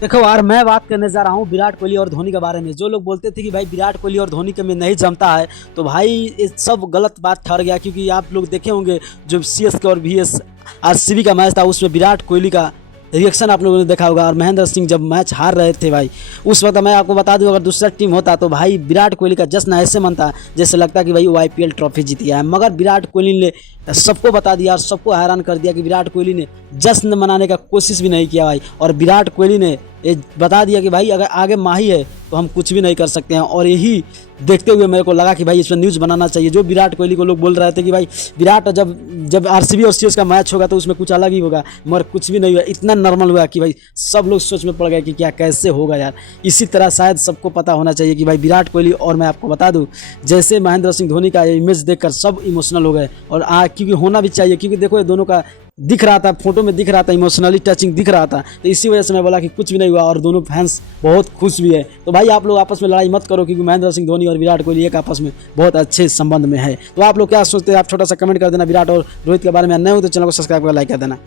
देखो यार, मैं बात करने जा रहा हूँ विराट कोहली और धोनी के बारे में। जो लोग बोलते थे कि भाई विराट कोहली और धोनी के में नहीं जमता है, तो भाई ये सब गलत बात ठहर गया। क्योंकि आप लोग देखे होंगे जो सीएसके और वीएस आरसीबी का मैच था, उसमें विराट कोहली का रिएक्शन आप लोगों ने देखा होगा। और महेंद्र सिंह जब मैच हार रहे थे भाई, उस वक्त मैं आपको बता दूं, अगर दूसरा टीम होता तो भाई विराट कोहली का जश्न ऐसे मनता जैसे लगता कि भाई वो आईपीएल ट्रॉफी जीत गया है। मगर विराट कोहली ने सबको बता दिया और सबको हैरान कर दिया कि विराट कोहली ने जश्न मनाने का कोशिश भी नहीं किया भाई। और विराट कोहली ने ये बता दिया कि भाई अगर आगे माही है तो हम कुछ भी नहीं कर सकते हैं। और यही देखते हुए मेरे को लगा कि भाई इसमें न्यूज़ बनाना चाहिए। जो विराट कोहली को लोग बोल रहे थे कि भाई विराट जब जब आरसीबी और सीएस का मैच होगा तो उसमें कुछ अलग ही होगा, मगर कुछ भी नहीं हुआ। इतना नॉर्मल हुआ कि भाई सब लोग सोच में पड़ गए कि क्या कैसे होगा यार। इसी तरह शायद सबको पता होना चाहिए कि भाई विराट कोहली, और मैं आपको बता दूं, जैसे महेंद्र सिंह धोनी का इमेज देखकर सब इमोशनल हो गए। और क्योंकि होना भी चाहिए, क्योंकि देखो ये दोनों का दिख रहा था, फोटो में दिख रहा था, इमोशनली टचिंग दिख रहा था। तो इसी वजह से मैं बोला कि कुछ भी नहीं हुआ और दोनों फैंस बहुत खुश भी है। तो भाई आप लोग आपस में लड़ाई मत करो, क्योंकि महेंद्र सिंह धोनी और विराट कोहली एक आपस में बहुत अच्छे संबंध में है। तो आप लोग क्या सोचते हैं, आप छोटा सा कमेंट कर देना। विराट और रोहित के बारे में नए हो तो चैनल को सब्सक्राइब कर लाइक कर देना।